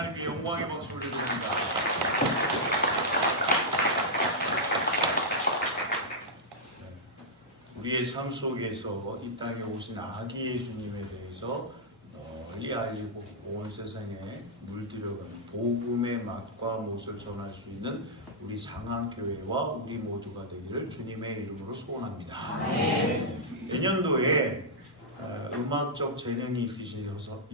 하나님께 영광의 박수를 드립니다. 우리의 삶 속에서 이 땅에 오신 아기 예수님에 대해서 널리 알리고 온 세상에 물들여가는 복음의 맛과 못을 전할 수 있는 우리 장안교회와 우리 모두가 되기를 주님의 이름으로 소원합니다. 내년도에 음악적 재능이 있으셔서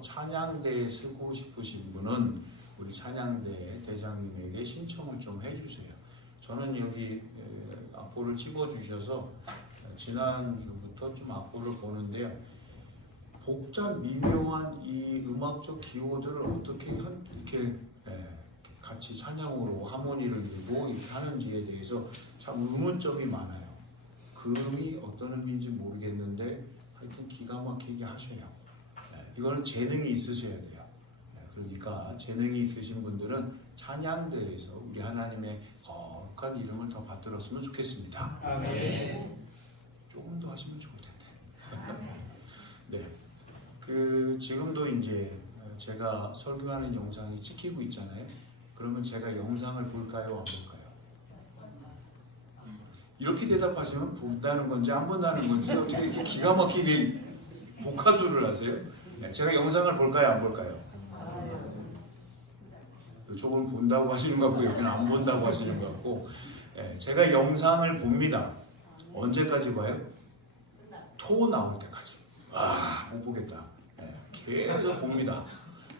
찬양대에 쓰고 싶으신 분은 우리 찬양대 대장님에게 신청을 좀 해주세요. 저는 여기 악보를 찍어주셔서 지난주부터 좀 악보를 보는데요. 복잡 미묘한 이 음악적 기호들을 어떻게 이렇게 같이 찬양으로 하모니를 내고 이렇게 하는지에 대해서 참 의문점이 많아요. 그음이 어떤 의미인지 모르겠는데 하여튼 기가 막히게 하셔요. 이거는 재능이 있으셔야 돼요. 그러니까 재능이 있으신 분들은 찬양대에서 우리 하나님의 거룩한 이름을 더 받들었으면 좋겠습니다. 아멘. 조금 더 하시면 좋을 텐데. 네. 지금도 이제 제가 설교하는 영상이 찍히고 있잖아요. 그러면 제가 영상을 볼까요? 안 볼까요? 이렇게 대답하시면 본다는 건지 안 본다는 건지 어떻게 이렇게 기가 막히게 복화술을 하세요? 제가 영상을 볼까요? 안 볼까요? 이쪽은 본다고 하시는 것 같고 여기는 안 본다고 하시는 것 같고 제가 영상을 봅니다. 언제까지 봐요? 토 나올 때까지. 못 보겠다. 계속 봅니다.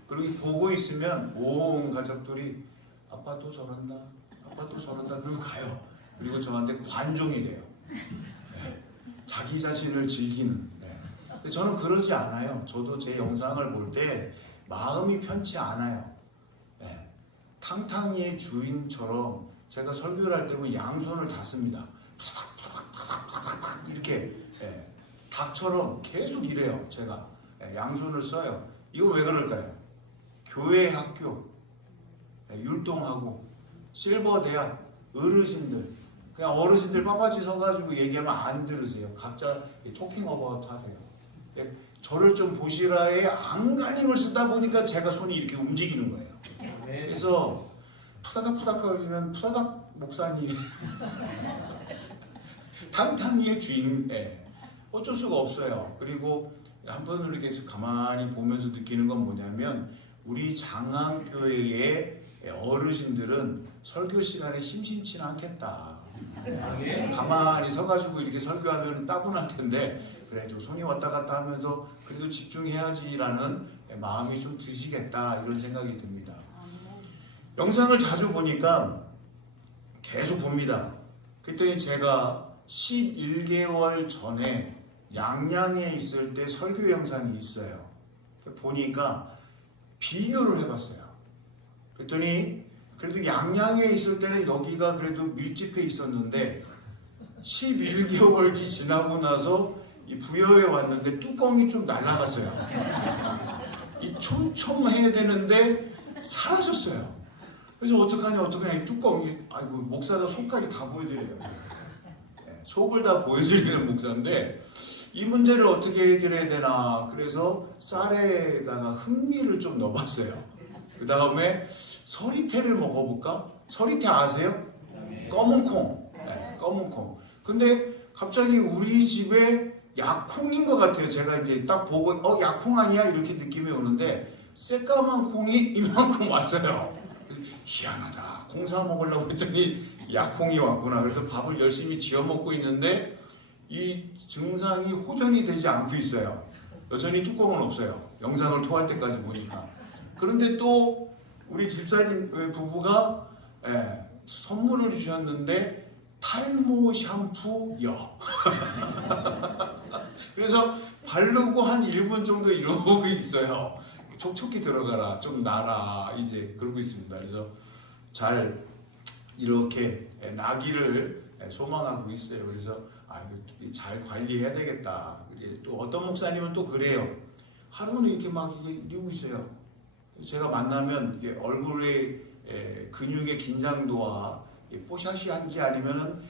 그리고 보고 있으면 온 가족들이 아빠 또 저런다, 아빠 또 저런다 그러고 가요. 그리고 저한테 관종이래요. 자기 자신을 즐기는. 근데 저는 그러지 않아요. 저도 제 영상을 볼 때 마음이 편치 않아요. 탕탕이의 주인처럼 제가 설교를 할 때 보면 양손을 다 씁니다. 이렇게 닭처럼 계속 이래요. 제가 양손을 써요. 이거 왜 그럴까요? 교회, 학교, 율동하고 실버 대학, 어르신들 그냥 어르신들 빳빳이 서가지고 얘기하면 안 들으세요. 각자 토킹 어바웃 하세요. 저를 좀 보시라에 안간힘을 쓰다 보니까 제가 손이 이렇게 움직이는 거예요. 그래서 푸다닥거리는 푸다닥 목사님 탕탕이의 주인 어쩔 수가 없어요. 그리고 한편으로 이렇게 가만히 보면서 느끼는 건 뭐냐면 우리 장안교회의 어르신들은 설교 시간에 심심치는 않겠다. 가만히 서가지고 이렇게 설교하면 따분할 텐데 그래도 손이 왔다 갔다 하면서 그래도 집중해야지라는 마음이 좀 드시겠다 이런 생각이 듭니다. 영상을 자주 보니까 계속 봅니다. 그랬더니 제가 11개월 전에 양양에 있을 때 설교 영상이 있어요. 보니까 비교를 해봤어요. 그랬더니 그래도 양양에 있을 때는 여기가 그래도 밀집해 있었는데 11개월이 지나고 나서 이 부여에 왔는데 뚜껑이 좀 날아갔어요. 이 촘촘해야 되는데 사라졌어요. 그래서 어떡하냐 이 뚜껑이 아이고 목사가 속까지 다 보여드려요. 속을 다 보여드리는 목사인데 이 문제를 어떻게 해결해야 되나 그래서 쌀에다가 흑미를 좀 넣어봤어요. 그 다음에 서리태를 먹어볼까? 서리태 아세요? 검은 콩. 검은 콩. 근데 갑자기 우리 집에 약콩인 것 같아요. 제가 이제 딱 보고 약콩 아니야? 이렇게 느낌이 오는데 새까만 콩이 이만큼 왔어요. 희한하다. 콩 사 먹으려고 했더니 약콩이 왔구나. 그래서 밥을 열심히 지어 먹고 있는데 이 증상이 호전이 되지 않고 있어요. 여전히 뚜껑은 없어요. 영상을 토할 때까지 보니까. 그런데 또 우리 집사님 부부가 선물을 주셨는데 탈모 샴푸 그래서 바르고 한 1분 정도 이러고 있어요. 촉촉히 들어가라, 좀 나라 이제 그러고 있습니다. 그래서 잘 이렇게 나기를 소망하고 있어요. 그래서 잘 관리해야 되겠다. 또 어떤 목사님은 또 그래요. 하루는 이렇게 막 이러고 있어요. 제가 만나면 이게 얼굴의 근육의 긴장도와 뽀샤시한지 아니면은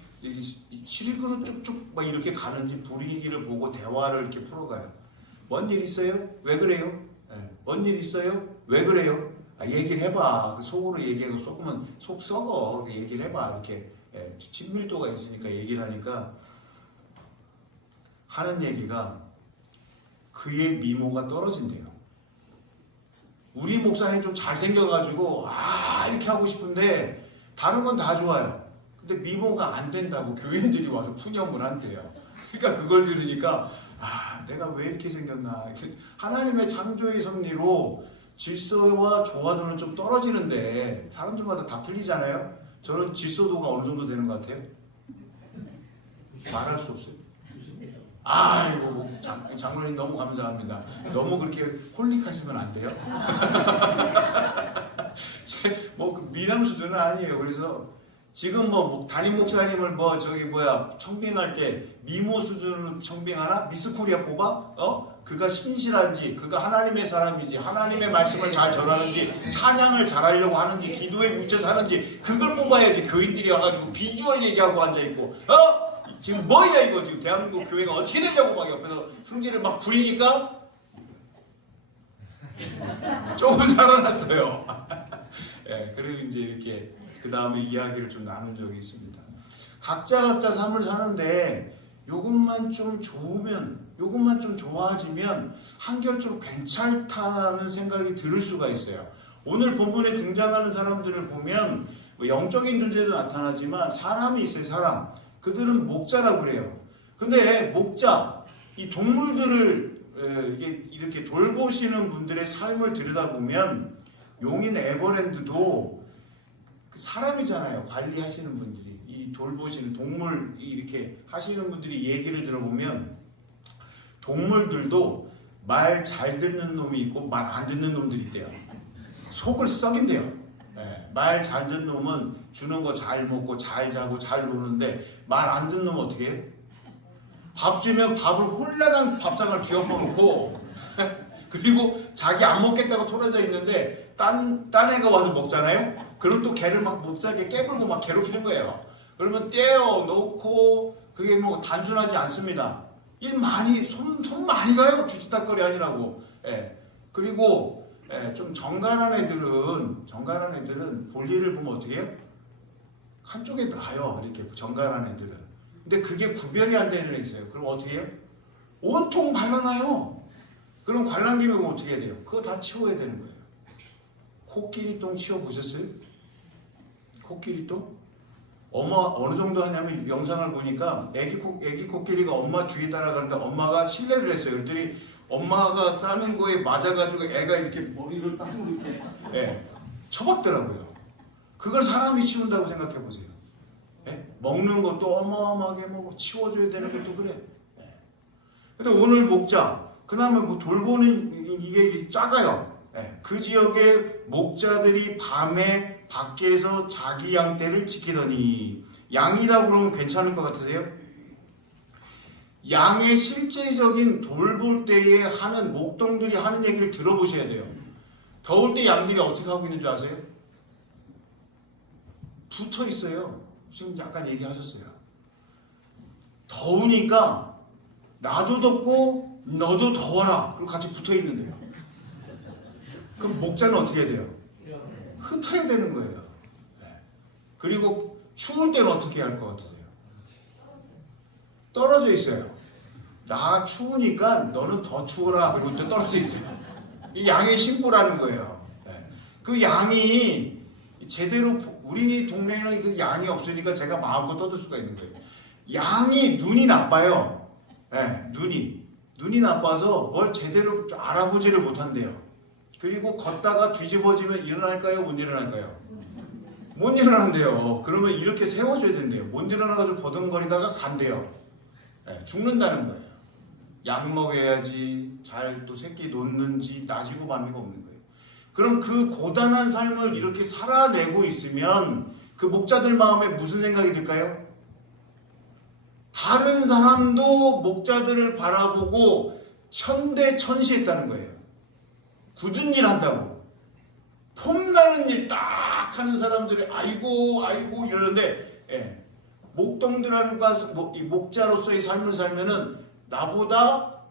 시리그로 쭉쭉 막 이렇게 가는지 분위기를 보고 대화를 이렇게 풀어가요. 뭔 일 있어요? 왜 그래요? 뭔 일 있어요? 왜 그래요? 얘기를 해봐. 그 속으로 얘기하고 속으면 속 썩어. 얘기를 해봐. 이렇게 친밀도가 있으니까 얘기를 하니까 하는 얘기가 그의 미모가 떨어진대요. 우리 목사님 좀 잘생겨가지고 이렇게 하고 싶은데 다른 건 다 좋아요. 근데 미모가 안 된다고 교인들이 와서 푸념을 한대요. 그러니까 그걸 들으니까 내가 왜 이렇게 생겼나. 하나님의 창조의 섭리로 질서와 조화도는 좀 떨어지는데 사람들마다 다 틀리잖아요. 저는 질서도가 어느 정도 되는 것 같아요? 말할 수 없어요. 아이고 장로님 너무 감사합니다. 너무 그렇게 홀릭하시면 안 돼요. 그 미남 수준은 아니에요. 그래서 지금 담임 목사님을 청빙할 때 미모 수준으로 청빙하나? 미스 코리아 뽑아? 그가 신실한지, 그가 하나님의 사람인지, 하나님의 말씀을 잘 전하는지, 찬양을 잘하려고 하는지, 기도에 묻혀 사는지, 그걸 뽑아야지. 교인들이 와가지고 비주얼 얘기하고 앉아있고, 지금 뭐야 이거 지금 대한민국 교회가 어떻게 되냐고 막 옆에서 승질을 막 부리니까 조금 살아났어요. 그리고 이제 이렇게 그 다음에 이야기를 좀 나눈 적이 있습니다. 각자 삶을 사는데 요것만 좀 좋으면, 요것만 좀 좋아지면 한결 좀 괜찮다는 생각이 들을 수가 있어요. 오늘 본문에 등장하는 사람들을 보면 영적인 존재도 나타나지만 사람이 있어요. 사람. 그들은 목자라고 그래요. 근데 목자, 이 동물들을 이렇게 돌보시는 분들의 삶을 들여다보면 용인 에버랜드도 사람이잖아요. 관리하시는 분들이, 이 돌보시는 동물 이렇게 하시는 분들이 얘기를 들어보면 동물들도 말 잘 듣는 놈이 있고 말 안 듣는 놈들이 있대요. 속을 썩인대요. 말 잘 듣는 놈은 주는 거 잘 먹고 잘 자고 잘 노는데 말 안 듣는 놈은 어떻게 해요? 밥 주면 밥을 홀라당 밥상을 뒤엎어놓고 그리고 자기 안 먹겠다고 토라져 있는데 딴 애가 와서 먹잖아요? 그럼 또 걔를 막 못 살게 깨물고 막 괴롭히는 거예요. 그러면 떼어 놓고 그게 단순하지 않습니다. 손 많이 가요. 뒤치다거리 아니라고. 그리고 좀 정갈한 애들은 볼일을 보면 어떻게 해요? 한쪽에 놔요. 이렇게 정갈한 애들은. 근데 그게 구별이 안 되는 애 있어요. 그럼 어떻게 해요? 온통 발라놔요. 그럼 관람객이 어떻게 해야 돼요? 그거 다 치워야 되는 거예요. 코끼리똥 치워보셨어요? 코끼리똥? 어느 정도 하냐면 영상을 보니까 애기 코끼리가 엄마 뒤에 따라가는데 엄마가 실례를 했어요. 그랬더니 엄마가 싸는 거에 맞아가지고 애가 이렇게 머리를 딱 이렇게 쳐박더라고요. 그걸 사람이 치운다고 생각해 보세요. 먹는 것도 어마어마하게 치워줘야 되는 것도 그래. 근데 오늘 목자, 그나마 돌보는 이게 작아요. 그 지역의 목자들이 밤에 밖에서 자기 양떼를 지키더니, 양이라고 그러면 괜찮을 것 같으세요? 양의 실제적인 돌볼 때에 하는 목동들이 하는 얘기를 들어보셔야 돼요. 더울 때 양들이 어떻게 하고 있는 줄 아세요? 붙어 있어요. 지금 약간 얘기하셨어요. 더우니까 나도 덥고 너도 더워라. 그리고 같이 붙어 있는데요. 그럼 목자는 어떻게 해야 돼요? 흩어야 되는 거예요. 그리고 추울 때는 어떻게 할 것 같으세요? 떨어져 있어요. 나 추우니까 너는 더 추워라. 그리고 또 떨어져 있어요. 이 양의 신부라는 거예요. 그 양이 제대로, 우리 동네에는 그 양이 없으니까 제가 마음껏 떠들 수가 있는 거예요. 양이 눈이 나빠요. 눈이 나빠서 뭘 제대로 알아보지를 못한대요. 그리고 걷다가 뒤집어지면 일어날까요? 못 일어날까요? 못 일어난대요. 그러면 이렇게 세워줘야 된대요. 못 일어나가지고 버둥거리다가 간대요. 죽는다는 거예요. 약 먹여야지 잘 또 새끼 놓는지 낮이고 밤이고 없는 거예요. 그럼 그 고단한 삶을 이렇게 살아내고 있으면 그 목자들 마음에 무슨 생각이 들까요? 다른 사람도 목자들을 바라보고 천대천시했다는 거예요. 굳은 일 한다고. 폼나는 일 딱 하는 사람들이 아이고 이러는데, 목동들과 목자로서의 삶을 살면은 나보다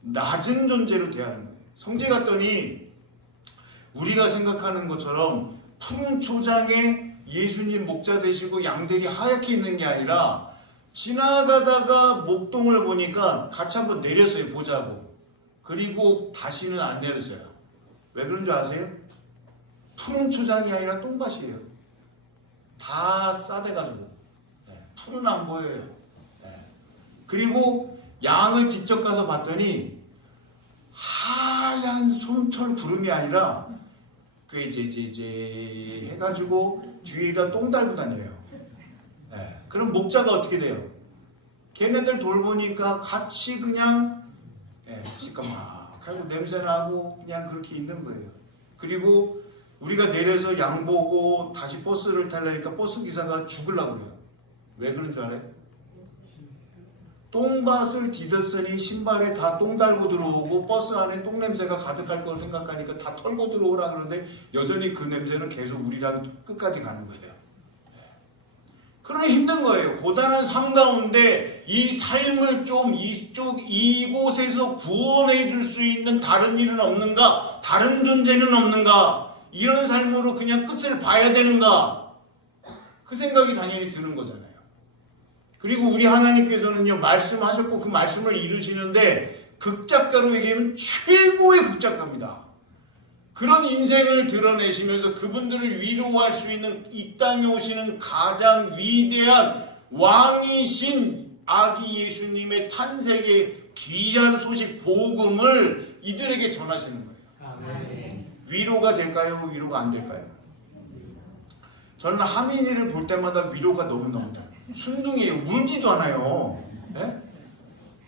낮은 존재로 대하는 거예요. 성지 갔더니 우리가 생각하는 것처럼 푸른 초장에 예수님 목자 되시고 양들이 하얗게 있는 게 아니라 지나가다가 목동을 보니까 같이 한번 내렸어요. 보자고. 그리고 다시는 안 내렸어요. 왜 그런 줄 아세요? 푸른 초장이 아니라 똥밭이에요. 다 싸대가지고. 풀은 안 보여요. 그리고 양을 직접 가서 봤더니 하얀 솜털 구름이 아니라 그 이제 해가지고 뒤에다 똥 달고 다녀요. 그럼 목자가 어떻게 돼요? 걔네들 돌보니까 같이 그냥 시커멓하고 냄새나고 그냥 그렇게 있는 거예요. 그리고 우리가 내려서 양 보고 다시 버스를 타려니까 버스 기사가 죽으려고 그래요. 왜 그런 줄 알아요? 똥밭을 디뎠으니 신발에 다 똥 달고 들어오고 버스 안에 똥 냄새가 가득할 걸 생각하니까 다 털고 들어오라 그러는데 여전히 그 냄새는 계속 우리랑 끝까지 가는 거예요. 그러니 힘든 거예요. 고단한 삶 가운데 이 삶을 좀 이곳에서 구원해 줄 수 있는 다른 일은 없는가? 다른 존재는 없는가? 이런 삶으로 그냥 끝을 봐야 되는가? 그 생각이 당연히 드는 거잖아요. 그리고 우리 하나님께서는요, 말씀하셨고 그 말씀을 이루시는데 극작가로 얘기하면 최고의 극작가입니다. 그런 인생을 드러내시면서 그분들을 위로할 수 있는 이 땅에 오시는 가장 위대한 왕이신 아기 예수님의 탄생의 귀한 소식, 복음을 이들에게 전하시는 거예요. 아멘. 위로가 될까요? 위로가 안 될까요? 저는 하민이를 볼 때마다 위로가 너무너무 돼요. 순둥이에요. 울지도 않아요. 네?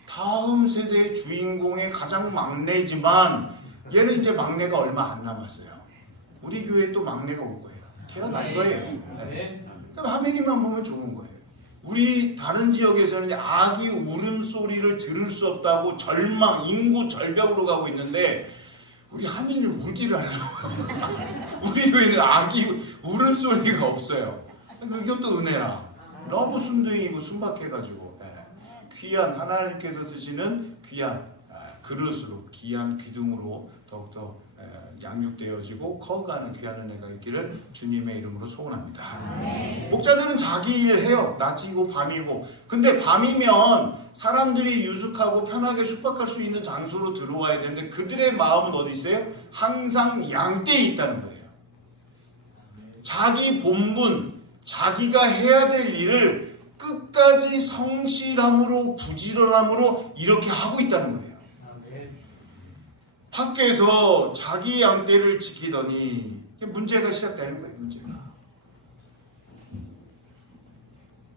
다음 세대의 주인공의 가장 막내지만 얘는 이제 막내가 얼마 안 남았어요. 우리 교회에 또 막내가 올 거예요. 태어날 거예요. 네. 그럼 하민이만 보면 좋은 거예요. 우리 다른 지역에서는 아기 울음소리를 들을 수 없다고 절망, 인구 절벽으로 가고 있는데 우리 하민이를 울지를 않아요. 우리 교회는 아기 울음소리가 없어요. 그게 또 은혜라. 너무 순둥이고 순박해가지고 귀한 하나님께서 드시는 귀한 그릇으로 귀한 기둥으로 더욱더 양육되어지고 커가는 귀한 은혜가 있기를 주님의 이름으로 소원합니다. 네. 목자들은 자기 일을 해요. 낮이고 밤이고. 근데 밤이면 사람들이 유숙하고 편하게 숙박할 수 있는 장소로 들어와야 되는데 그들의 마음은 어디 있어요? 항상 양떼에 있다는 거예요. 자기 본분, 자기가 해야 될 일을 끝까지 성실함으로 부지런함으로 이렇게 하고 있다는 거예요. 밖에서 자기 양떼를 지키더니 문제가 시작되는 거예요. 문제가.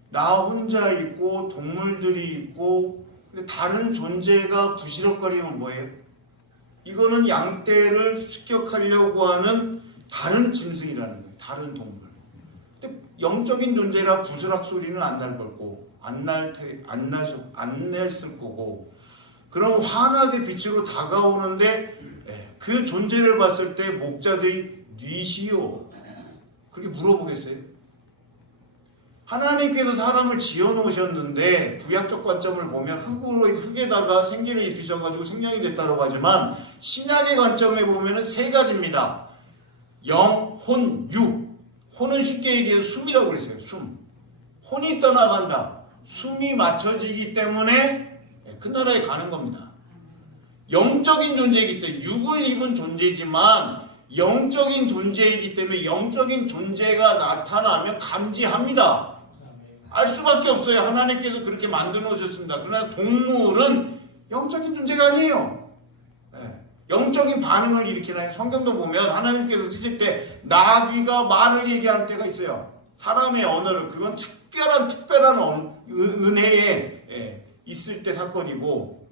나 혼자 있고 동물들이 있고 근데 다른 존재가 부시럭거리면 뭐예요? 이거는 양떼를 습격하려고 하는 다른 짐승이라는 거예요. 다른 동물. 근데 영적인 존재라 부스락 소리는 안 날 거고 안 냈을 거고 그럼 환하게 빛으로 다가오는데 그 존재를 봤을 때 목자들이 니시오 그렇게 물어보겠어요? 하나님께서 사람을 지어놓으셨는데 구약적 관점을 보면 흙에다가 생기를 입히셔가지고 생명이 됐다고 하지만 신약의 관점에 보면 세 가지입니다. 영, 혼, 육. 혼은 쉽게 얘기해서 숨이라고 그랬어요. 숨. 혼이 떠나간다. 숨이 맞춰지기 때문에 그 나라에 가는 겁니다. 영적인 존재이기 때문에 육을 입은 존재지만 영적인 존재이기 때문에 영적인 존재가 나타나면 감지합니다. 알 수밖에 없어요. 하나님께서 그렇게 만들어 놓으셨습니다. 그러나 동물은 영적인 존재가 아니에요. 영적인 반응을 일으키나요? 성경도 보면 하나님께서 쓰실 때 나귀가 말을 얘기하는 때가 있어요. 사람의 언어를 그건 특별한 은혜에 있을 때 사건이고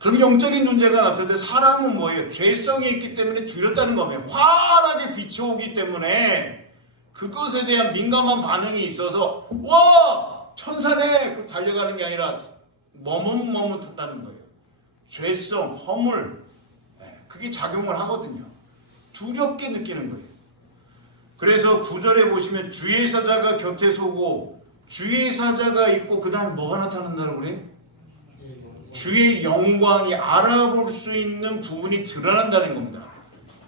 그럼 영적인 존재가 나왔을 때 사람은 뭐예요? 죄성이 있기 때문에 두렵다는 거예요. 환하게 비춰오기 때문에 그것에 대한 민감한 반응이 있어서 와! 천사네! 그 달려가는 게 아니라 머뭇머뭇했다는 거예요. 죄성, 허물 그게 작용을 하거든요. 두렵게 느끼는 거예요. 그래서 9절에 보시면 주의 사자가 곁에 서고 주의 사자가 있고 그 다음 뭐가 나타난다고 그래요? 주의 영광이 알아볼 수 있는 부분이 드러난다는 겁니다.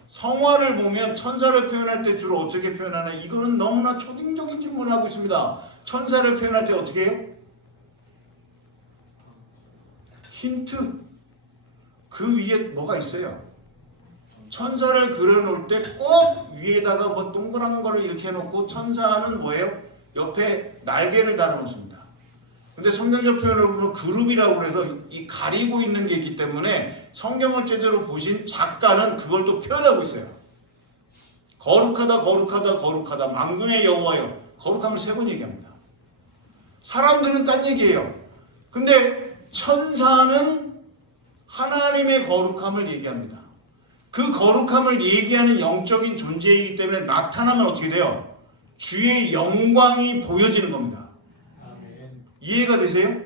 성화를 보면 천사를 표현할 때 주로 어떻게 표현하나? 이거는 너무나 초딩적인 질문을 하고 있습니다. 천사를 표현할 때 어떻게 해요? 힌트. 그 위에 뭐가 있어요. 천사를 그려놓을 때 꼭 위에다가 뭐 동그란 거를 이렇게 해놓고 천사는 뭐예요? 옆에 날개를 달아놓습니다. 근데 성경적 표현을 보면 그룹이라고 해서 이 가리고 있는 게 있기 때문에 성경을 제대로 보신 작가는 그걸 또 표현하고 있어요. 거룩하다 거룩하다 거룩하다 만군의 여호와여. 거룩함을 3번 얘기합니다. 사람들은 딴 얘기예요. 근데 천사는 하나님의 거룩함을 얘기합니다. 그 거룩함을 얘기하는 영적인 존재이기 때문에 나타나면 어떻게 돼요? 주의 영광이 보여지는 겁니다. 이해가 되세요?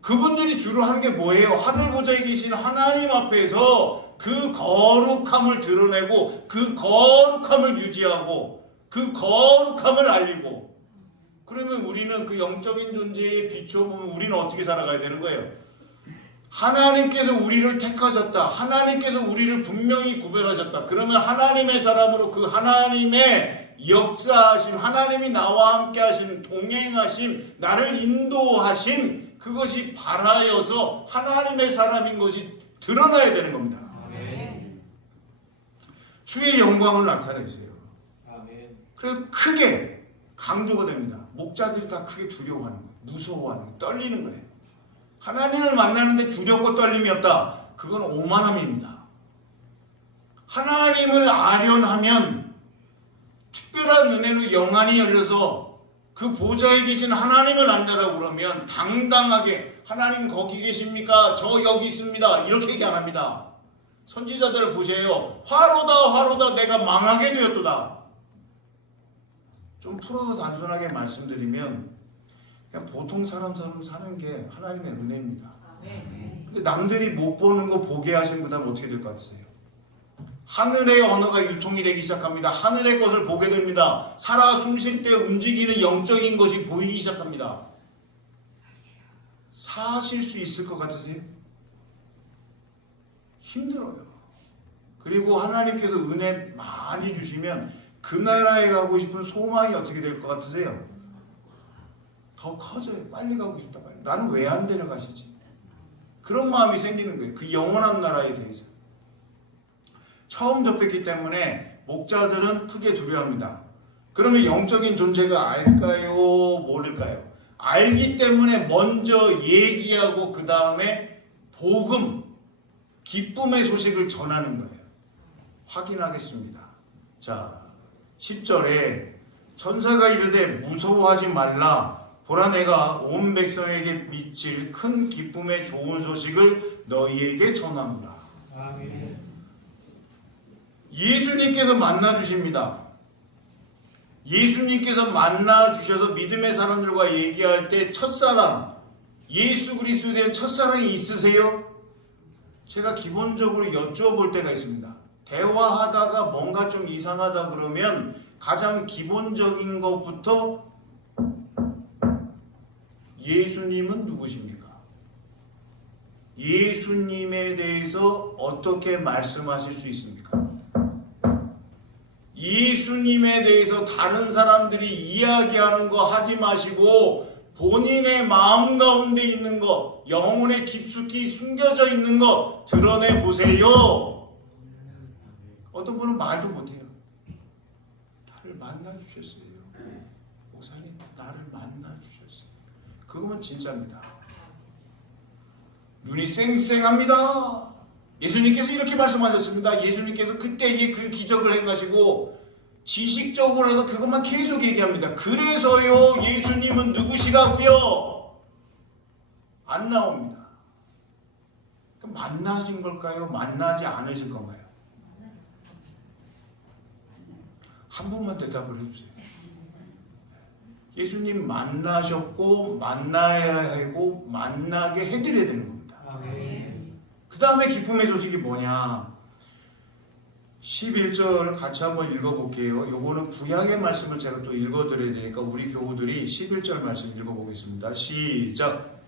그분들이 주로 하는 게 뭐예요? 하늘 보좌에 계신 하나님 앞에서 그 거룩함을 드러내고 그 거룩함을 유지하고 그 거룩함을 알리고, 그러면 우리는 그 영적인 존재에 비춰보면 우리는 어떻게 살아가야 되는 거예요? 하나님께서 우리를 택하셨다. 하나님께서 우리를 분명히 구별하셨다. 그러면 하나님의 사람으로 그 하나님의 역사하심, 하나님이 나와 함께 하신 동행하심, 나를 인도하심, 그것이 발하여서 하나님의 사람인 것이 드러나야 되는 겁니다. 아멘. 주의 영광을 나타내세요. 아멘. 그래서 크게 강조가 됩니다. 목자들이 다 크게 두려워하는 거예요. 무서워하는 거예요. 떨리는 거예요. 하나님을 만나는데 두렵고 떨림이 없다. 그건 오만함입니다. 하나님을 아련하면 특별한 은혜로 영안이 열려서 그 보좌에 계신 하나님을 안다라고 그러면 당당하게 하나님 거기 계십니까? 저 여기 있습니다. 이렇게 얘기 안 합니다. 선지자들 보세요. 화로다 화로다 내가 망하게 되었도다. 좀 풀어서 단순하게 말씀드리면 그냥 보통 사람처럼 사는 게 하나님의 은혜입니다. 근데 남들이 못 보는 거 보게 하신 그 다음 어떻게 될 것 같으세요? 하늘의 언어가 유통이 되기 시작합니다. 하늘의 것을 보게 됩니다. 살아 숨쉴 때 움직이는 영적인 것이 보이기 시작합니다. 사실 수 있을 것 같으세요? 힘들어요. 그리고 하나님께서 은혜 많이 주시면 그 나라에 가고 싶은 소망이 어떻게 될 것 같으세요? 더 커져요. 빨리 가고 싶다. 빨리. 나는 왜 안 데려가시지? 그런 마음이 생기는 거예요. 그 영원한 나라에 대해서. 처음 접했기 때문에 목자들은 크게 두려워합니다. 그러면 영적인 존재가 알까요? 모를까요? 알기 때문에 먼저 얘기하고 그 다음에 복음, 기쁨의 소식을 전하는 거예요. 확인하겠습니다. 자, 10절에 천사가 이르되 무서워하지 말라. 보라 내가 온 백성에게 미칠 큰 기쁨의 좋은 소식을 너희에게 전하노라. 아멘. 예수님께서 만나주십니다. 예수님께서 만나주셔서 믿음의 사람들과 얘기할 때 첫사랑, 예수 그리스도에 대한 첫사랑이 있으세요? 제가 기본적으로 여쭤볼 때가 있습니다. 대화하다가 뭔가 좀 이상하다 그러면 가장 기본적인 것부터 예수님은 누구십니까? 예수님에 대해서 어떻게 말씀하실 수 있습니까? 예수님에 대해서 다른 사람들이 이야기하는 거 하지 마시고 본인의 마음 가운데 있는 거, 영혼에 깊숙이 숨겨져 있는 거 드러내 보세요. 어떤 분은 말도 못해요. 나를 만나주셨어요. 목사님 나를 만나주셨어요. 그거면 진짜입니다. 눈이 쌩쌩합니다. 예수님께서 이렇게 말씀하셨습니다. 예수님께서 그때에 그 기적을 행하시고 지식적으로 해서 그것만 계속 얘기합니다. 그래서요 예수님은 누구시라고요? 안 나옵니다. 그럼 만나신 걸까요? 만나지 않으신 건가요? 한 번만 대답을 해주세요. 예수님 만나셨고 만나야 하고 만나게 해드려야 되는 겁니다. 그 다음에 기쁨의 소식이 뭐냐? 11절 같이 한번 읽어볼게요. 요거는 구약의 말씀을 제가 또 읽어드려야 되니까 우리 교우들이 11절 말씀 읽어보겠습니다. 시작.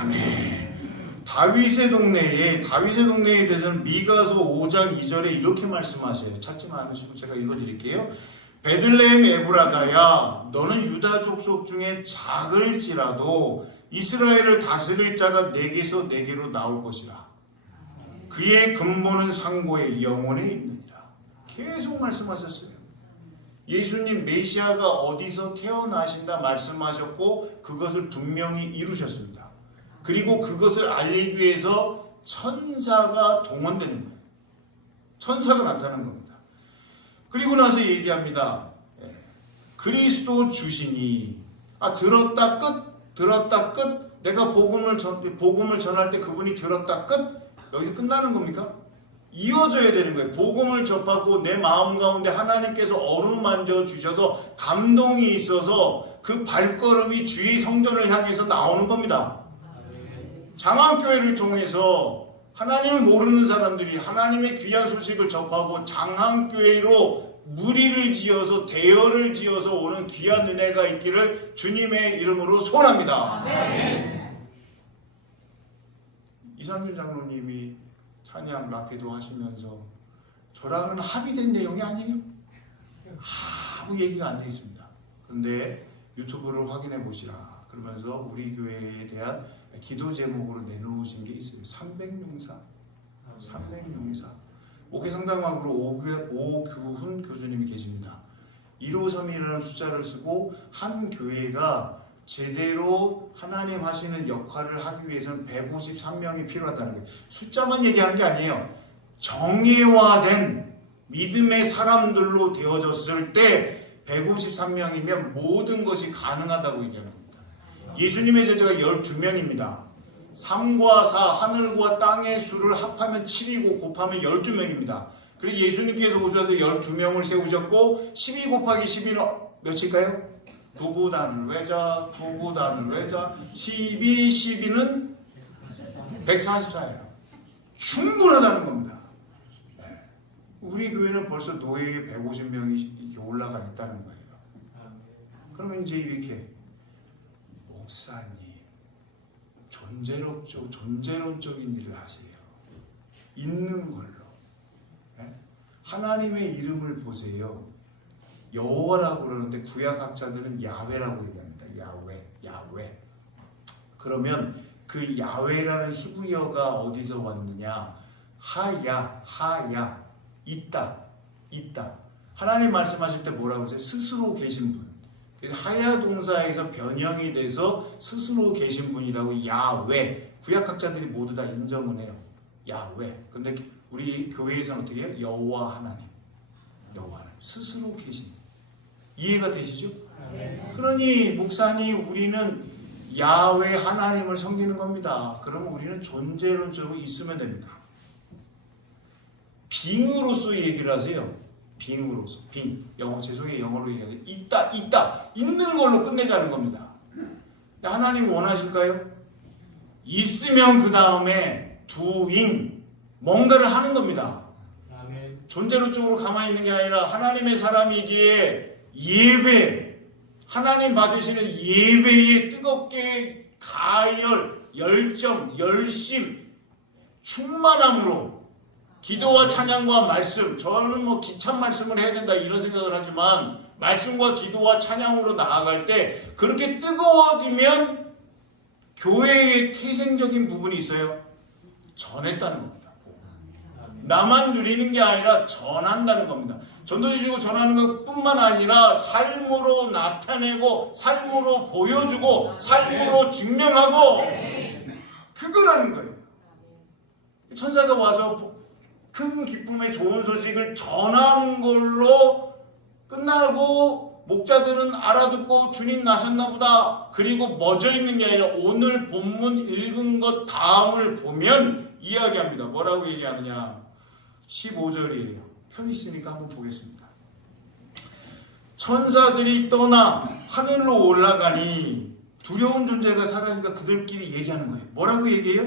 아멘. 다윗의 동네에 대해서는 미가서 5장 2절에 이렇게 말씀하셔요. 찾지 않으시고 제가 읽어드릴게요. 베들레헴 에브라다야, 너는 유다 족속 중에 작을지라도 이스라엘을 다스릴 자가 내게서 내게로 나올 것이라. 그의 근본은 상고의 영혼에 있느니라. 계속 말씀하셨어요. 예수님 메시아가 어디서 태어나신다 말씀하셨고 그것을 분명히 이루셨습니다. 그리고 그것을 알리기 위해서 천사가 동원되는 거예요. 천사가 나타나는 겁니다. 그리고 나서 얘기합니다. 그리스도 주시니, 들었다 끝. 내가 복음을 전할 때 그분이 들었다 끝. 여기서 끝나는 겁니까? 이어져야 되는 거예요. 복음을 접하고 내 마음 가운데 하나님께서 어루만져 주셔서 감동이 있어서 그 발걸음이 주의 성전을 향해서 나오는 겁니다. 장안교회를 통해서 하나님을 모르는 사람들이 하나님의 귀한 소식을 접하고 장안교회로 무리를 지어서 대열을 지어서 오는 귀한 은혜가 있기를 주님의 이름으로 소원합니다. 이상준 장로님이 찬양 라피도 하시면서 저랑은 합의된 내용이 아니에요. 아무 얘기가 안 돼 있습니다. 그런데 유튜브를 확인해 보시라 그러면서 우리 교회에 대한 기도 제목으로 내놓으신 게 있어요. 300용사. 목회성장학으로 오규훈 교수님이 계십니다. 153이라는 숫자를 쓰고 한 교회가 제대로 하나님 하시는 역할을 하기 위해서는 153명이 필요하다는 거예요. 숫자만 얘기하는 게 아니에요. 정예화된 믿음의 사람들로 되어졌을 때 153명이면 모든 것이 가능하다고 얘기하는 겁니다. 예수님의 제자가 12명입니다. 3과 4, 하늘과 땅의 수를 합하면 7이고 곱하면 12명입니다. 그래서 예수님께서 오셔서 12명을 세우셨고 12 곱하기 12는 몇일까요? 9구단을 외자, 12는 144예요. 충분하다는 겁니다. 우리 교회는 벌써 노예에 150명이 이렇게 올라가 있다는 거예요. 그러면 이제 이렇게 목사님 존재론적인 일을 하세요. 있는 걸로. 하나님의 이름을 보세요. 여호와라고 그러는데 구약학자들은 야훼라고 얘기합니다. 야훼. 그러면 그 야훼라는 히브리어가 어디서 왔느냐? 하야. 있다. 하나님 말씀하실 때 뭐라고 하세요? 스스로 계신 분. 하야 동사에서 변형이 돼서 스스로 계신 분이라고 야훼. 구약학자들이 모두 다 인정을 해요. 야훼. 근데 우리 교회에서는 어떻게 해요? 여호와 하나님. 스스로 계신. 이해가 되시죠? 그러니 목사님 우리는 야훼 하나님을 섬기는 겁니다. 그러면 우리는 존재론적으로 있으면 됩니다. 빙으로서 얘기를 하세요. 빙으로서. 영어로 얘기하세요. 있다. 있는 걸로 끝내자는 겁니다. 하나님 원하실까요? 있으면 그 다음에 doing 뭔가를 하는 겁니다. 존재론적으로 가만히 있는 게 아니라 하나님의 사람이기에 예배, 하나님 받으시는 예배에 뜨겁게 가열, 열정, 열심, 충만함으로 기도와 찬양과 말씀, 저는 기찬 말씀을 해야 된다 이런 생각을 하지만 말씀과 기도와 찬양으로 나아갈 때 그렇게 뜨거워지면 교회의 태생적인 부분이 있어요. 전했다는 겁니다. 나만 누리는 게 아니라 전한다는 겁니다. 전도 주시고 전하는 것뿐만 아니라 삶으로 나타내고 삶으로 보여주고 삶으로 증명하고 그거라는 거예요. 천사가 와서 큰 기쁨의 좋은 소식을 전하는 걸로 끝나고 목자들은 알아듣고 주님 나셨나 보다. 그리고 멎어 있는 게 아니라 오늘 본문 읽은 것 다음을 보면 이야기합니다. 뭐라고 얘기하느냐. 15절이에요. 편히 있으니까 한번 보겠습니다. 천사들이 떠나 하늘로 올라가니 두려운 존재가 사라지니까 그들끼리 얘기하는 거예요. 뭐라고 얘기해요?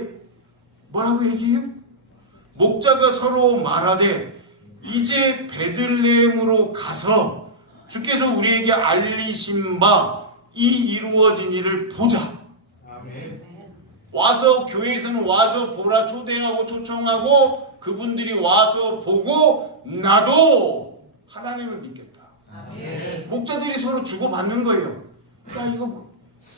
목자가 서로 말하되 이제 베들레헴으로 가서 주께서 우리에게 알리신 바 이 이루어진 일을 보자. 와서 교회에서는 와서 보라 초대하고 초청하고 그분들이 와서 보고 나도 하나님을 믿겠다. 아멘. 목자들이 서로 주고받는 거예요. 야, 이거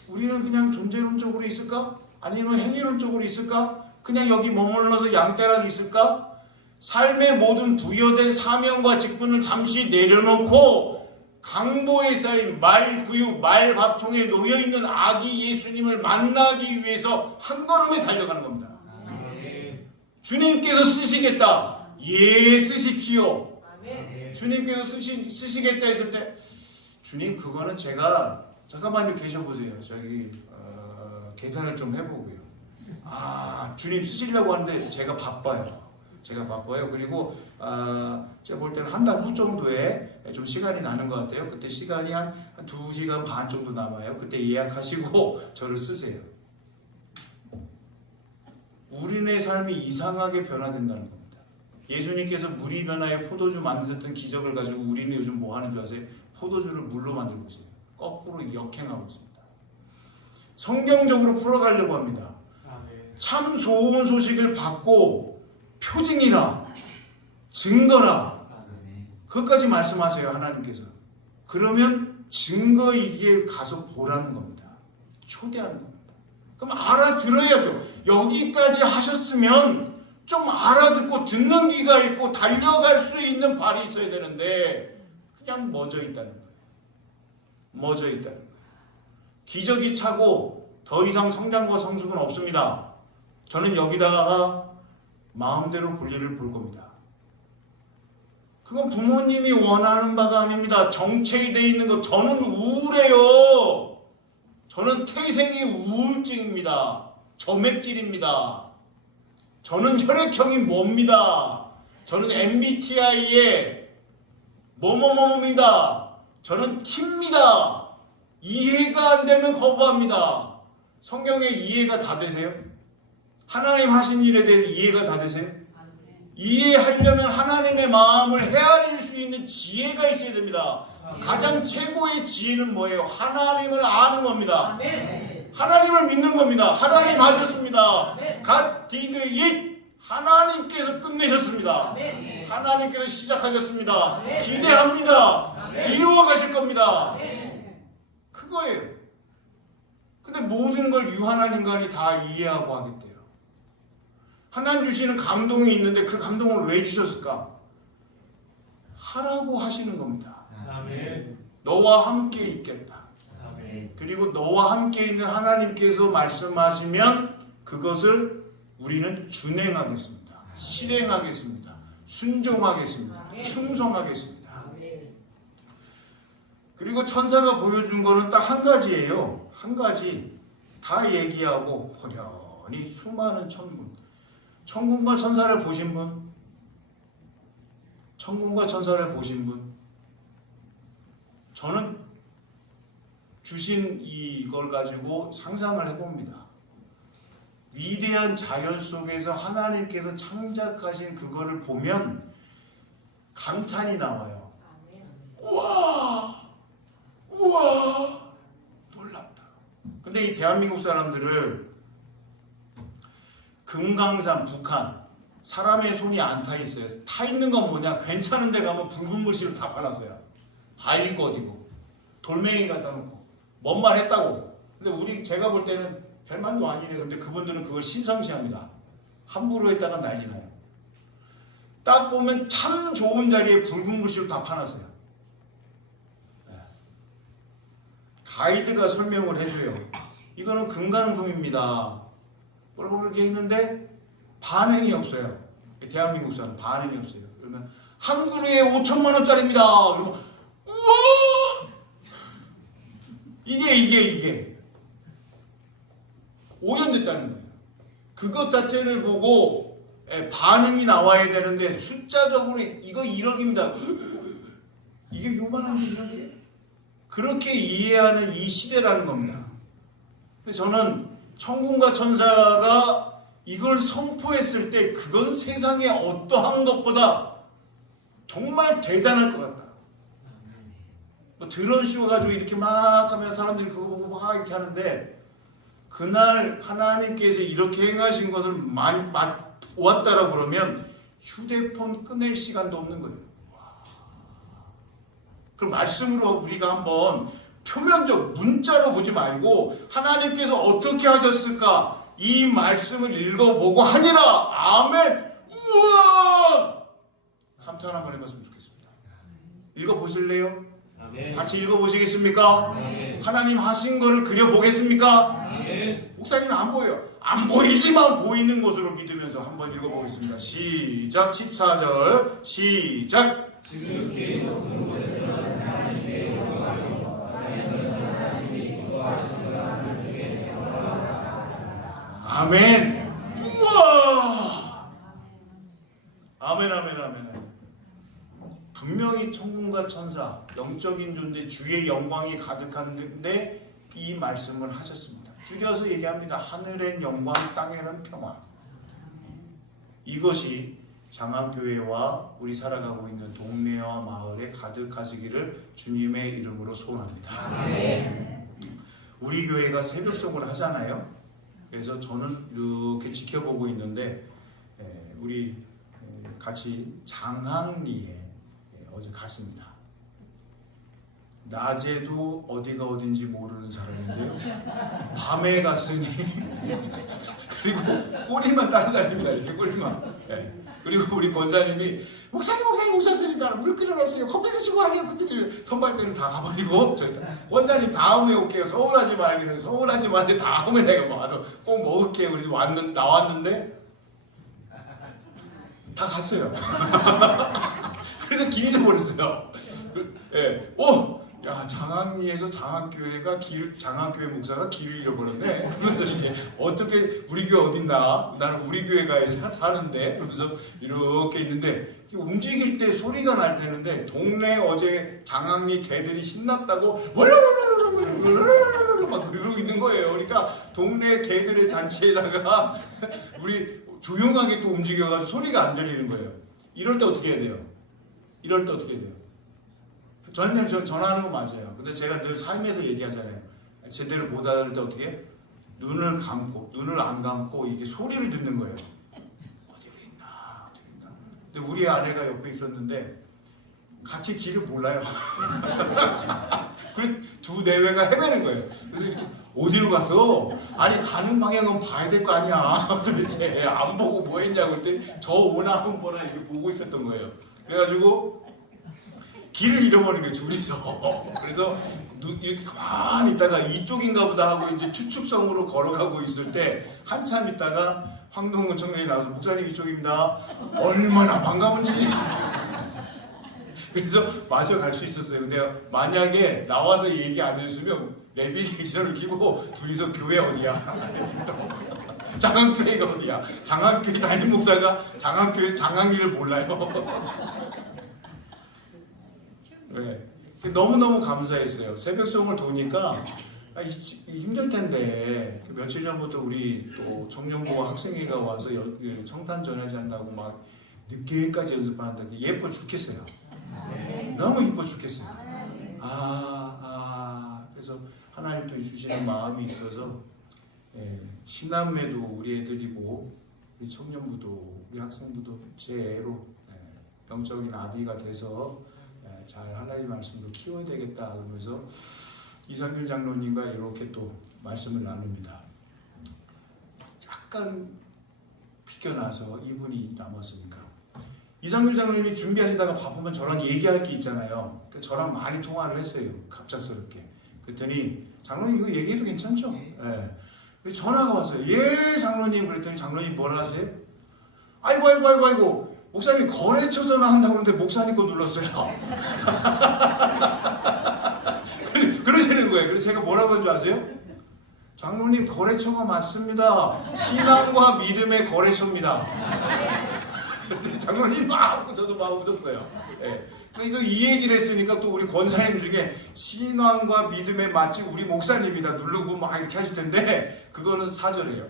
우리는 그냥 존재론적으로 있을까? 아니면 행위론적으로 있을까? 그냥 여기 머물러서 양떼랑 있을까? 삶의 모든 부여된 사명과 직분을 잠시 내려놓고 강보에 쌓인 말구유, 말밥통에 놓여있는 아기 예수님을 만나기 위해서 한 걸음에 달려가는 겁니다. 아멘. 주님께서 쓰시겠다. 예, 쓰십시오. 아멘. 주님께서 쓰시겠다 했을 때 주님 그거는 제가 잠깐만요 계셔보세요. 저기 계산을 좀 해보고요. 주님 쓰시려고 하는데 제가 바빠요. 그리고 제가 볼 때는 한 달 후 정도에 좀 시간이 나는 것 같아요. 그때 시간이 한 2시간 반 정도 남아요. 그때 예약하시고 저를 쓰세요. 우리네 삶이 이상하게 변화된다는 겁니다. 예수님께서 물이 변화에 포도주 만드셨던 기적을 가지고 우리는 요즘 뭐 하는 줄 아세요? 포도주를 물로 만들고 있어요. 거꾸로 역행하고 있습니다. 성경적으로 풀어가려고 합니다. 참 좋은 소식을 받고 표징이라 증거라 그것까지 말씀하세요. 하나님께서. 그러면 증거이기에 가서 보라는 겁니다. 초대하는 겁니다. 그럼 알아들어야죠. 여기까지 하셨으면 좀 알아듣고 듣는 귀가 있고 달려갈 수 있는 발이 있어야 되는데 그냥 멎어 있다는 거예요. 기저귀 차고 더 이상 성장과 성숙은 없습니다. 저는 여기다가 마음대로 볼일을 볼 겁니다. 그건 부모님이 원하는 바가 아닙니다. 정체이 돼 있는 것. 저는 우울해요. 저는 태생이 우울증입니다. 점액질입니다. 저는 혈액형이 뭡니다. 저는 MBTI에 뭐뭐뭐입니다. 저는 T입니다. 이해가 안 되면 거부합니다. 성경에 이해가 다 되세요? 하나님 하신 일에 대해 이해가 다 되세요? 이해하려면 하나님의 마음을 헤아릴 수 있는 지혜가 있어야 됩니다. 가장 최고의 지혜는 뭐예요? 하나님을 아는 겁니다. 하나님을 믿는 겁니다. 하나님 하셨습니다. God did it. 하나님께서 끝내셨습니다. 하나님께서 시작하셨습니다. 기대합니다. 이루어 가실 겁니다. 그거예요. 근데 모든 걸 유한한 인간이 다 이해하고 하겠대요. 하나님 주시는 감동이 있는데 그 감동을 왜 주셨을까? 하라고 하시는 겁니다. 아멘. 너와 함께 있겠다. 아멘. 그리고 너와 함께 있는 하나님께서 말씀하시면 그것을 우리는 준행하겠습니다. 실행하겠습니다. 순종하겠습니다. 충성하겠습니다. 그리고 천사가 보여준 거는 딱 한 가지예요. 한 가지. 다 얘기하고 호련히 수많은 천군. 천군과 천사를 보신 분? 천군과 천사를 보신 분? 저는 주신 이걸 가지고 상상을 해봅니다. 위대한 자연 속에서 하나님께서 창작하신 그거를 보면 감탄이 나와요. 우와! 우와! 놀랍다. 근데 이 대한민국 사람들을 금강산, 북한 사람의 손이 안 타 있어요. 타 있는 건 뭐냐? 괜찮은 데 가면 붉은 물씨로 다 발랐어요. 바위고 어디고 돌멩이 갖다 놓고 뭔 말 했다고. 근데 제가 볼 때는 별말도 아니래요. 근데 그분들은 그걸 신성시합니다. 함부로 했다가 난리 나요. 딱 보면 참 좋은 자리에 붉은 물씨로 다 파놨어요. 가이드가 설명을 해줘요. 이거는 금강송입니다. 뭐라고 그렇게 했는데 반응이 없어요. 대한민국 사람 반응이 없어요. 그러면 한 그루에 5천만 원짜리입니다. 그러면 우와! 이게 오염됐다는 거예요. 그것 자체를 보고 반응이 나와야 되는데 숫자적으로 이거 1억입니다. 이게 요만한 게 1억이에요? 그렇게 이해하는 이 시대라는 겁니다. 근데 저는 천군과 천사가 이걸 선포했을 때 그건 세상에 어떠한 것보다 정말 대단할 것 같다. 뭐 드론 씌워가지고 이렇게 막 하면 사람들이 그거 보고 막 이렇게 하는데 그날 하나님께서 이렇게 행하신 것을 보았다라고 그러면 휴대폰 꺼낼 시간도 없는 거예요. 그럼 말씀으로 우리가 한번 표면적 문자로 보지 말고 하나님께서 어떻게 하셨을까 이 말씀을 읽어보고 하니라. 아멘. 우와! 감탄 한번 해봤으면 좋겠습니다. 읽어보실래요? 아멘. 같이 읽어보시겠습니까? 아멘. 하나님 하신 거를 그려보겠습니까? 아멘. 목사님 안 보여요. 안 보이지만 보이는 것으로 믿으면서 한번 읽어보겠습니다. 시작. 14절 시작. 지극히 높은 곳에서 하나님의 영광이요 땅에서 하나님이 기뻐하시는 사람들 중에 영광이다. 아멘. 우와. 아멘 아멘 아멘. 분명히 천군과 천사, 영적인 존재, 주의 영광이 가득한데 이 말씀을 하셨습니다. 줄여서 얘기합니다. 하늘엔 영광, 땅에는 평화. 이것이 장학교회와 우리 살아가고 있는 동네와 마을에 가득하시기를 주님의 이름으로 소원합니다. 우리 교회가 새벽송을 하잖아요. 그래서 저는 이렇게 지켜보고 있는데 우리 같이 장학리에 어제 갔습니다. 낮에도 어디가 어딘지 모르는 사람인데요. 밤에 갔으니 그리고 꼬리만 따라다닙니다. 이렇게 꼬리만. 그리고 우리 권사님이 목사님 오셨으니까 물 끓여놨으니까 커피 드시고 가세요. 커피 드시고 선발대는 다 가버리고 권사님 다음에 올게요. 서운하지 말게. 서운하지 말게. 다음에 내가 와서 꼭 먹을게요. 그래서 나왔는데 다 갔어요. 그래서 길 잊어버렸어요. 야, 장학리에서 장학교회가 장학교회 목사가 길을 잃어버렸네. 그러면서 이제 어떻게 우리 교회 어딨나? 나는 우리 교회가 사는데 그러면서 이렇게 있는데 움직일 때 소리가 날 테는데 동네 어제 장학리 개들이 신났다고 막 그러고 있는 거예요. 그러니까 동네 개들의 잔치에다가 우리 조용하게 또 움직여가지고 소리가 안 들리는 거예요. 이럴 때 어떻게 해야 돼요? 저는 전화하는 거 맞아요. 근데 제가 늘 삶에서 얘기하잖아요. 제대로 못 알아들 때 어떻게 해? 눈을 안 감고 이게 소리를 듣는 거예요. 어디로 있나? 근데 우리 아내가 옆에 있었는데 같이 길을 몰라요. 그래서 두 내외가 헤매는 거예요. 그래서 이렇게 어디로 갔어? 아니 가는 방향은 봐야 될 거 아니야. 도대체 안 보고 뭐 했냐고 그랬더니 저 오나 이렇게 보고 있었던 거예요. 그래가지고 길을 잃어버린 거예요, 둘이서. 그래서 이렇게 가만히 있다가 이쪽인가 보다 하고 이제 추측성으로 걸어가고 있을 때 한참 있다가 황동근 청년이 나와서 목사님 이쪽입니다. 얼마나 반가운지. 그래서 마저 갈 수 있었어요. 근데 만약에 나와서 얘기 안 해줬으면 내비게이션을 끼고 둘이서 교회 어디야? 장학교회가 어디야? 장학교회 담임 목사가 장학리를 몰라요. 네. 너무너무 감사했어요. 새벽송을 도니까 힘들 텐데 며칠 전부터 우리 또 청년부와 학생회가 와서 청탄 전야제 한다고 막 늦게까지 연습하는데 예뻐 죽겠어요. 너무 예뻐 죽겠어요. 그래서 하나님 또 주시는 마음이 있어서 신남매도 우리 애들이고 우리 청년부도 우리 학생부도 제 애로 영적인 아비가 돼서 잘 하나님의 말씀도 키워야 되겠다 그러면서 이상균 장로님과 이렇게 또 말씀을 나눕니다. 약간 비껴나서 이분이 남았으니까 이상균 장로님이 준비하시다가 바쁘면 저랑 얘기할 게 있잖아요. 저랑 많이 통화를 했어요. 갑작스럽게. 그랬더니 장로님 이거 얘기해도 괜찮죠? 네. 전화가 왔어요. 예 장로님. 그랬더니 장로님 뭐라 하세요? 아이고 목사님 거래처 전화한다고 그러는데 목사님 거 눌렀어요. 그러시는 거예요. 그래서 제가 뭐라고 한 줄 아세요? 장로님 거래처가 맞습니다. 신앙과 믿음의 거래처입니다. 장로님 막 웃고 저도 막 웃었어요. 네. 그러니까 이 얘기를 했으니까 또 우리 권사님 중에 신앙과 믿음의 맛집 우리 목사님이다 누르고 막 이렇게 하실 텐데 그거는 사절이에요.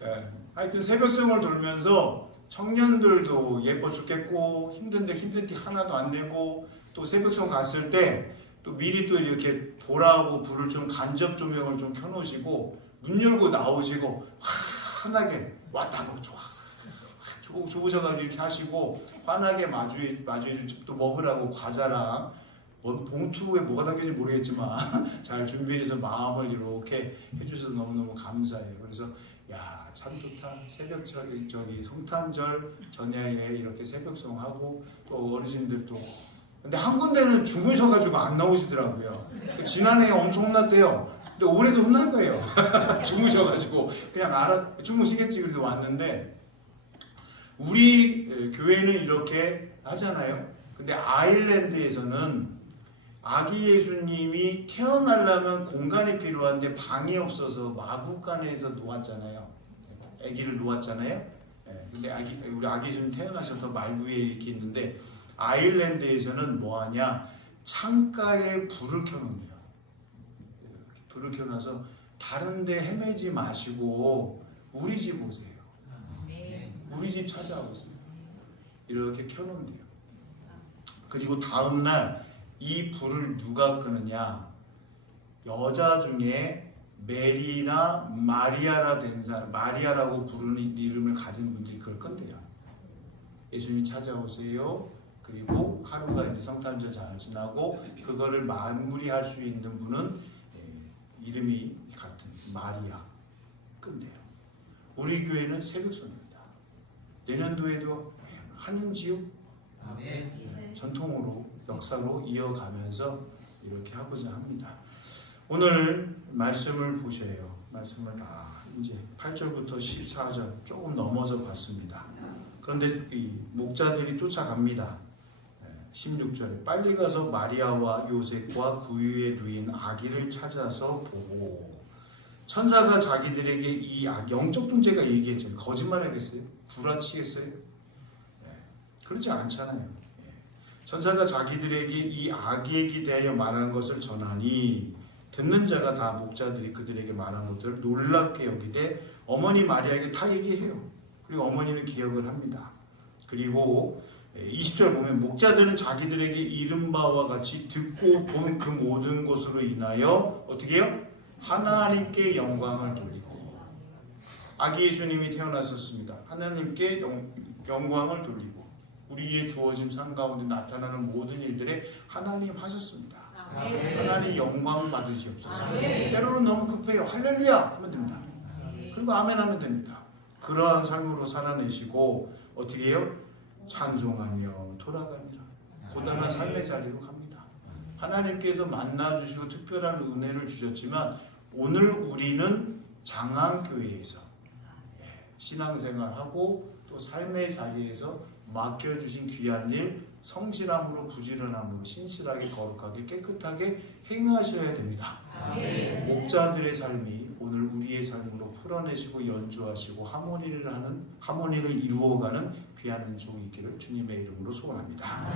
네. 하여튼 새벽송을 돌면서 청년들도 예뻐 죽겠고 힘든 티 하나도 안 내고 또 새벽송 갔을 때 또 미리 또 이렇게 보라고 불을 좀 간접 조명을 좀 켜놓으시고 문 열고 나오시고 환하게 왔다고 좋으셔가지고 이렇게 하시고 환하게 마주해 또 먹으라고 과자랑 봉투에 뭐가 담겨있는지 모르겠지만 잘 준비해서 마음을 이렇게 해주셔서 너무너무 감사해요. 그래서 야, 참 좋다. 새벽 저기 성탄절 전야에 이렇게 새벽송하고 또 어르신들 또 근데 한 군데는 주무셔가지고 안 나오시더라고요. 지난해에 엄청 혼났대요. 근데 올해도 혼날 거예요. 주무셔가지고 그냥 주무시겠지 그래도 왔는데 우리 교회는 이렇게 하잖아요. 근데 아일랜드에서는 아기 예수님이 태어나려면 공간이 필요한데 방이 없어서 마구간에서 놓았잖아요. 아기를 놓았잖아요. 근데 우리 아기 예수님 태어나셔서 말 위에 이렇게 있는데 아일랜드에서는 뭐하냐? 창가에 불을 켜놓는데요. 불을 켜놔서 다른데 헤매지 마시고 우리 집 오세요. 우리 집 찾아오세요. 이렇게 켜놓는데요. 그리고 다음날 이 불을 누가 끄느냐? 여자 중에 메리나 마리아라 된 사람, 마리아라고 부르는 이름을 가진 분들이 그걸 끈대요. 예수님 찾아오세요. 그리고 하루가 이제 성탄절 잘 지나고 그거를 마무리할 수 있는 분은 이름이 같은 마리아 끈대요. 우리 교회는 새벽송입니다. 내년도에도 하는지요? 전통으로 역사로 이어가면서 이렇게 하고자 합니다. 오늘 말씀을 보셔요. 말씀을 이제 8절부터 14절 조금 넘어서 봤습니다. 그런데 이 목자들이 쫓아갑니다. 16절에 빨리 가서 마리아와 요셉과 구유에 누인 아기를 찾아서 보고 천사가 자기들에게 이 영적 존재가 얘기했잖아요. 거짓말하겠어요? 구라치겠어요? 그렇지 않잖아요. 천사가 자기들에게 이 아기에게 대하여 말한 것을 전하니 듣는 자가 다 목자들이 그들에게 말한 것들을 놀랍게 여기되 어머니 마리아에게 다 얘기해요. 그리고 어머니는 기억을 합니다. 그리고 20절 보면 목자들은 자기들에게 이른 바와 같이 듣고 본 그 모든 것으로 인하여 어떻게 해요? 하나님께 영광을 돌리고 아기 예수님이 태어나셨습니다. 하나님께 영광을 돌리고 우리의 주어진 삶 가운데 나타나는 모든 일들에 하나님 하셨습니다. 하나님 영광 받으시옵소서. 때로는 너무 급해요. 할렐루야 하면 됩니다. 그리고 아멘 하면 됩니다. 그러한 삶으로 살아내시고 어떻게 해요? 찬송하며 돌아가니라. 고단한 삶의 자리로 갑니다. 하나님께서 만나주시고 특별한 은혜를 주셨지만 오늘 우리는 장안교회에서 신앙생활하고 또 삶의 자리에서 맡겨주신 귀한 일 성실함으로 부지런함으로 신실하게 거룩하게 깨끗하게 행하셔야 됩니다. 목자들의 삶이 오늘 우리의 삶으로 풀어내시고 연주하시고 하모니를 이루어가는 귀한 은총이 있기를 주님의 이름으로 소원합니다.